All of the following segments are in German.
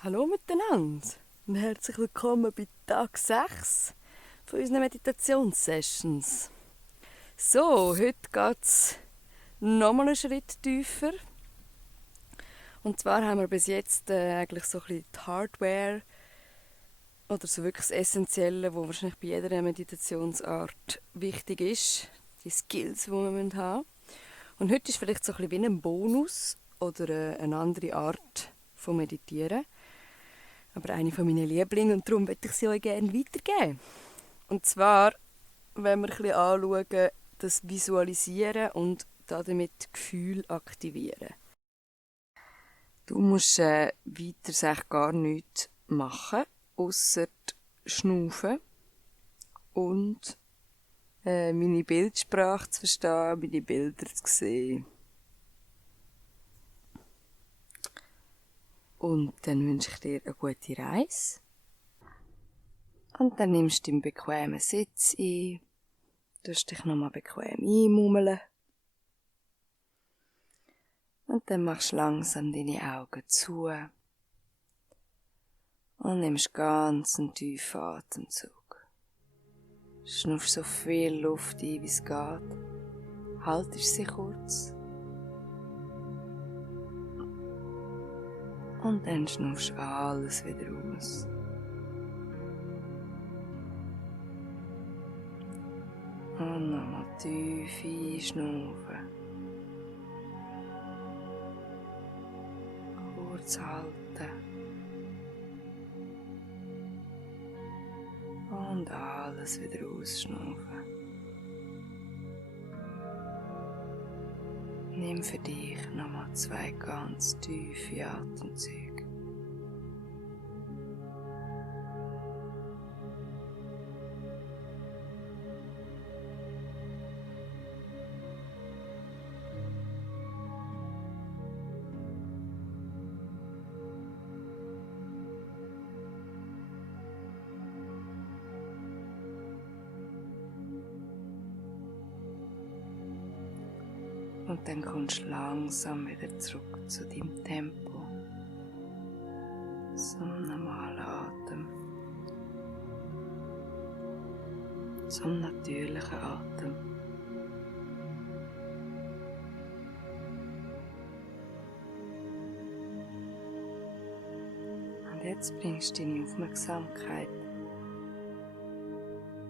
Hallo miteinander und herzlich willkommen bei Tag 6 von unseren Meditationssessions. So, heute geht es nochmal einen Schritt tiefer. Und zwar haben wir bis jetzt eigentlich so ein bisschen die Hardware oder so wirklich das Essentielle, was wahrscheinlich bei jeder Meditationsart wichtig ist, die Skills, die wir haben müssen. Und heute ist vielleicht so ein bisschen wie ein Bonus oder eine andere Art von Meditieren. Aber eine von meinen Lieblingen und darum möchte ich sie euch gerne weitergeben. Und zwar, wenn wir ein bisschen anschauen, das Visualisieren und damit Gefühl aktivieren. Du musst weiter gar nichts machen, ausser schnaufen und meine Bildsprache zu verstehen, meine Bilder zu sehen. Und dann wünsche ich dir eine gute Reise. Und dann nimmst du einen bequemen Sitz ein, tust dich nochmal bequem einmummeln. Und dann machst du langsam deine Augen zu und nimmst ganz einen tiefen Atemzug. Schnuffst so viel Luft ein, wie es geht. Haltest sie kurz. Und dann schnuffst du alles wieder aus. Und nochmal tief einschnaufen. Kurz halten. Und alles wieder ausschnaufen. Nimm für dich nochmal 2 ganz tiefe Atemzüge. Und dann kommst du langsam wieder zurück zu deinem Tempo, zum normalen Atem, zum natürlichen Atem. Und jetzt bringst du deine Aufmerksamkeit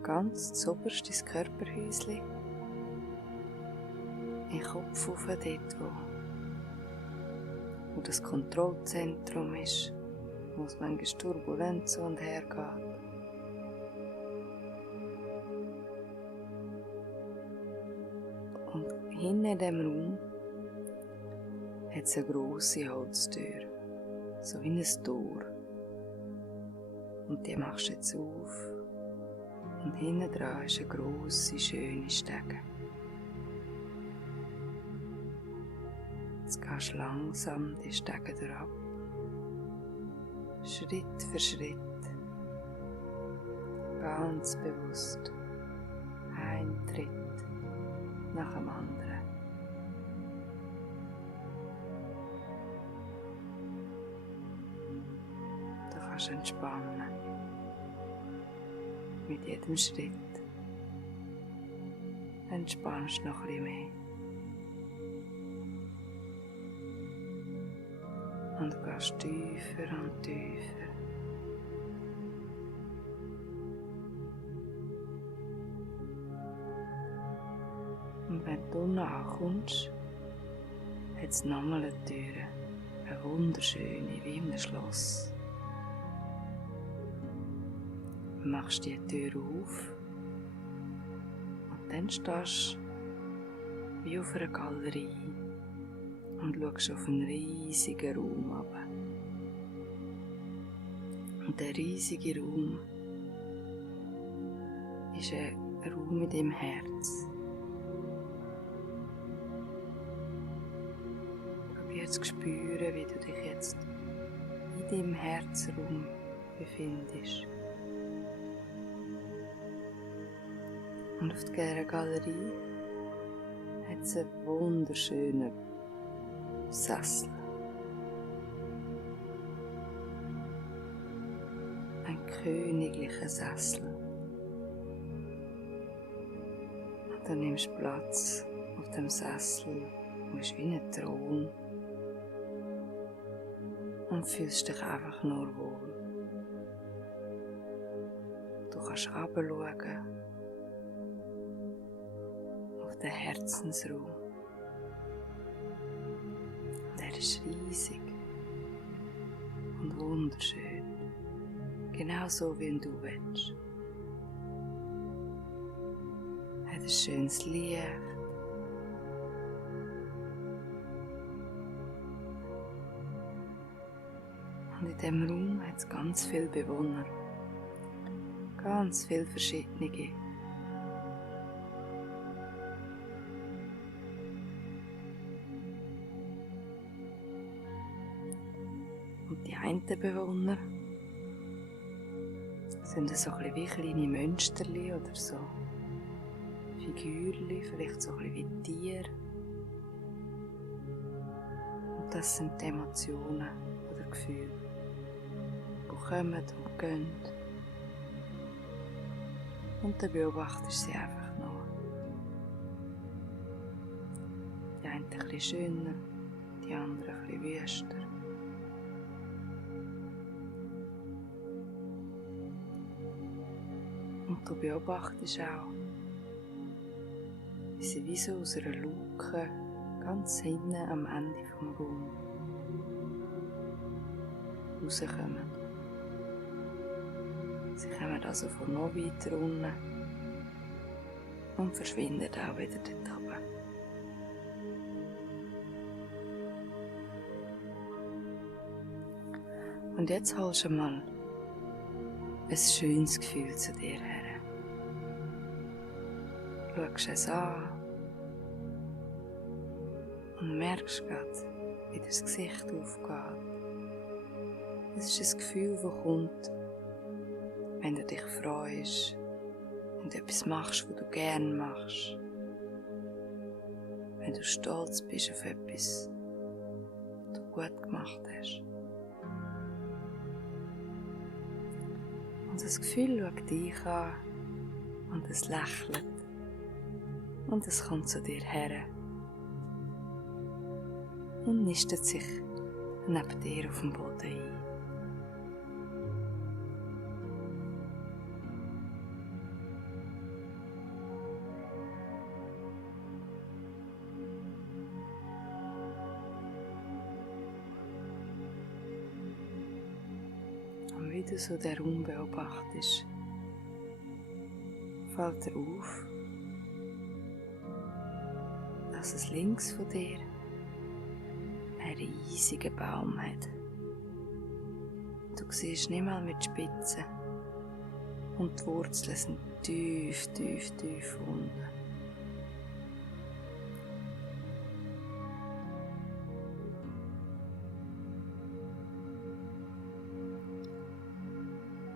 ganz zuoberst ins Körperhäuschen. Den Kopf auf, dort wo das Kontrollzentrum ist, wo es manchmal turbulent so und her geht. Und hinten in diesem Raum hat es eine grosse Holztür, so wie ein Tor. Und die machst du jetzt auf. Und hinten dran ist eine grosse, schöne Stege. Jetzt gehst du langsam die Stege durchab. Schritt für Schritt. Ganz bewusst. Ein Tritt nach dem anderen. Du kannst entspannen. Mit jedem Schritt entspannst du noch ein bisschen mehr. Und du gehst tiefer und tiefer. Und wenn du unten ankommst, hat es nochmal eine Tür. Eine wunderschöne, wie in einem Schloss. Du machst die Tür auf und dann stehst du wie auf einer Galerie und schaust auf einen riesigen Raum runter. Und der riesige Raum ist ein Raum in deinem Herz. Probier zu spüren, wie du dich jetzt in deinem Herzraum befindest. Und auf dieser Galerie hat es einen wunderschönen Sessel. königlichen Sessel. Und du nimmst Platz auf dem Sessel, du bist wie ein Thron und fühlst dich einfach nur wohl. Du kannst herabschauen auf den Herzensraum. Der ist riesig und wunderschön, genau so wie du willst. Er hat ein schönes Licht. Und in diesem Raum hat es ganz viele Bewohner, ganz viele verschiedene. Und die einen Bewohner sind so ein bisschen wie kleine Mönsterli oder so Figürli, vielleicht so ein bisschen wie Tiere. Und das sind die Emotionen oder Gefühle, die kommen und gehen. Und dann beobachtest du sie einfach noch. Die einen ein bisschen schöner, die anderen ein bisschen wüster. Und du beobachtest auch, wie sie wie so aus einer Luke ganz hinten am Ende vom Raum rauskommen. Sie kommen also von noch weiter unten und verschwinden auch wieder dort oben. Und jetzt holst du mal ein schönes Gefühl zu dir her. Schaust es an und merkst gerade, wie das Gesicht aufgeht. Es ist ein Gefühl, das kommt, wenn du dich freust, wenn du etwas machst, was du gerne machst. Wenn du stolz bist auf etwas, was du gut gemacht hast. Und das Gefühl schaut dich an und es lächelt. Und es kommt zu dir her und nistet sich neben dir auf dem Boden ein. Und wie du so den Raum beobachtest, fällt dir auf, dass es links von dir einen riesigen Baum hat. Du siehst nicht mal mit Spitzen und die Wurzeln sind tief, tief, tief unten.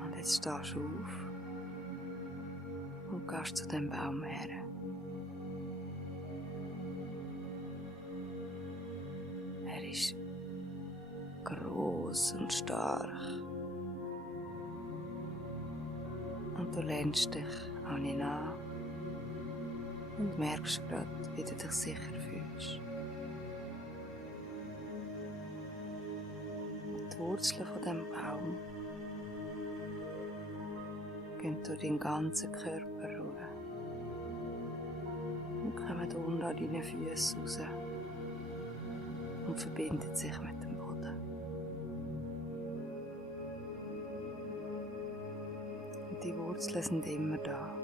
Und jetzt stehst du auf und gehst zu dem Baum her. Er ist gross und stark. Und du lehnst dich an ihn an und merkst gerade, wie du dich sicher fühlst. Und die Wurzeln von diesem Baum gehen durch deinen ganzen Körper runter und kommen unten an deinen Füßen raus und verbinden sich mit dem Boden. Und die Wurzeln sind immer da.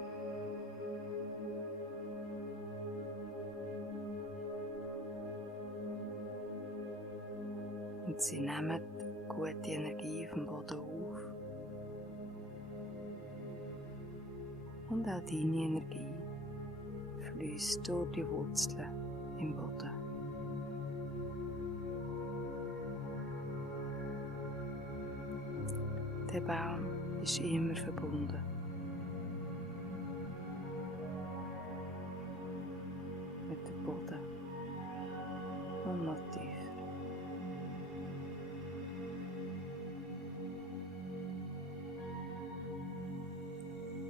Und sie nehmen gute Energie vom Boden auf. Und auch deine Energie fließt durch die Wurzeln im Boden. Der Baum ist immer verbunden. Mit dem Boden und noch tiefer.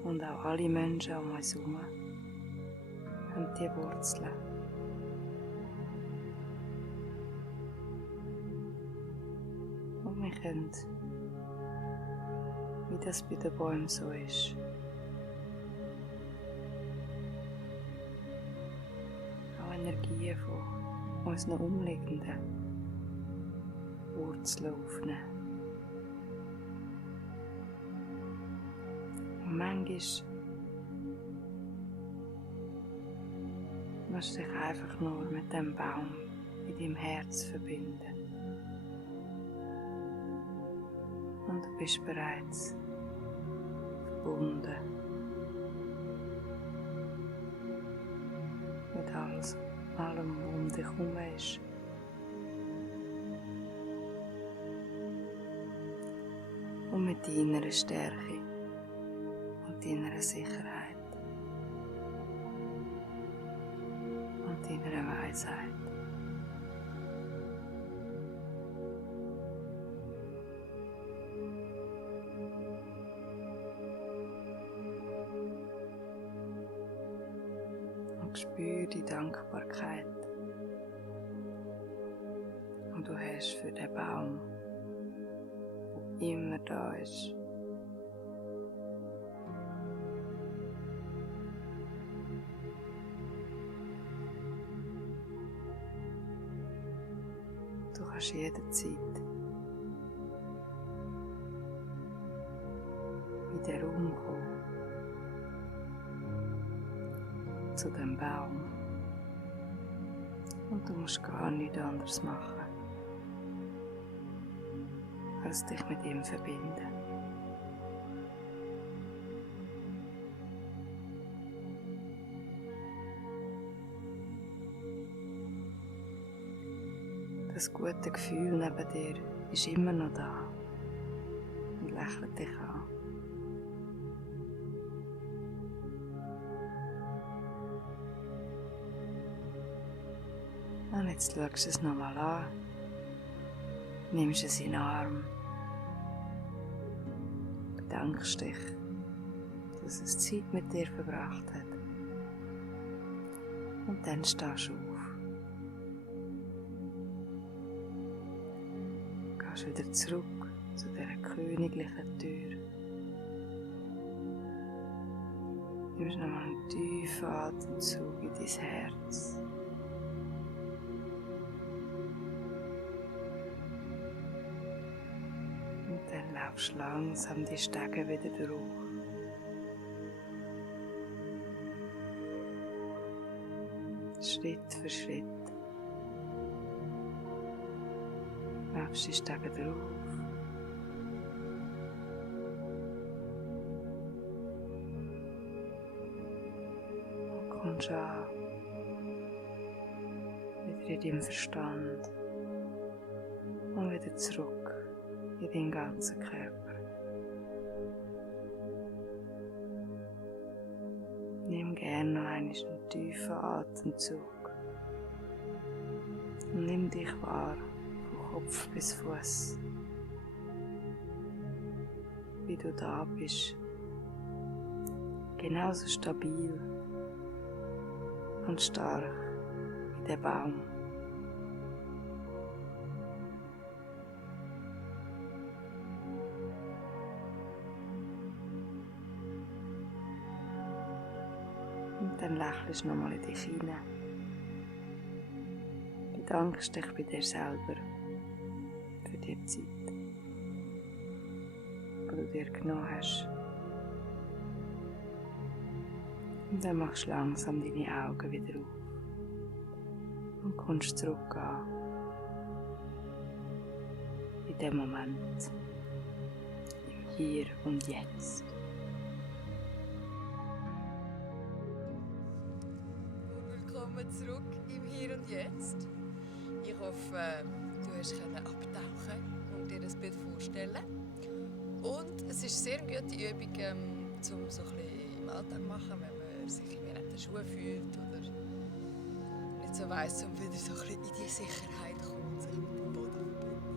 Und auch alle Menschen um uns herum haben diese Wurzeln. Und wir können, wie das bei den Bäumen so ist, auch Energien von unseren umliegenden Wurzeln aufnehmen. Und manchmal musst du dich einfach nur mit dem Baum in deinem Herz verbinden. Und du bist bereits verbunden mit allem, was um dich herum ist. Und mit deiner Stärke und deiner Sicherheit und deiner Weisheit. Und spür die Dankbarkeit, die du hast für den Baum, der immer da ist. Du kannst jederzeit in den Raum kommen, zu dem Baum. Und du musst gar nichts anderes machen, als dich mit ihm verbinden. Das gute Gefühl neben dir ist immer noch da und lächelt dich an. Und jetzt schaust du es nochmal an, nimmst es in den Arm, bedankst dich, dass es Zeit mit dir verbracht hat. Und dann stehst du auf. Gehst wieder zurück zu dieser königlichen Tür. Nimmst nochmal einen tiefen Atemzug in dein Herz. Und dann laufst du langsam die Stege wieder durch. Schritt für Schritt laufst die Stege drauf. Und kommst an, wieder in deinem Verstand und wieder zurück in deinen ganzen Körper. Nimm gerne noch einmal einen tiefen Atemzug und nimm dich wahr, von Kopf bis Fuß, wie du da bist, genauso stabil und stark wie der Baum. Und dann lächelst du nochmal in dich hinein. Bedankst dich bei dir selber für die Zeit, die du dir genommen hast. Und dann machst du langsam deine Augen wieder auf und kommst zurück an. In dem Moment, im Hier und Jetzt. Willkommen zurück im Hier und Jetzt. Ich hoffe, du hast abtauchen und dir das Bild vorstellen. Und es ist eine sehr gute Übung, um so ein bisschen im Alltag zu machen, wenn man sich irgendwie nicht in den Schuhen fühlt oder nicht so weiss, um wieder so ein bisschen in die Sicherheit zu kommen und sich mit dem Boden verbinden.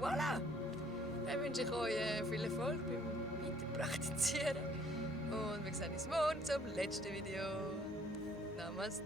Voilà! Dann wünsche ich euch viel Erfolg beim Weiterpraktizieren Und wir sehen uns morgen zum letzten Video. Namaste.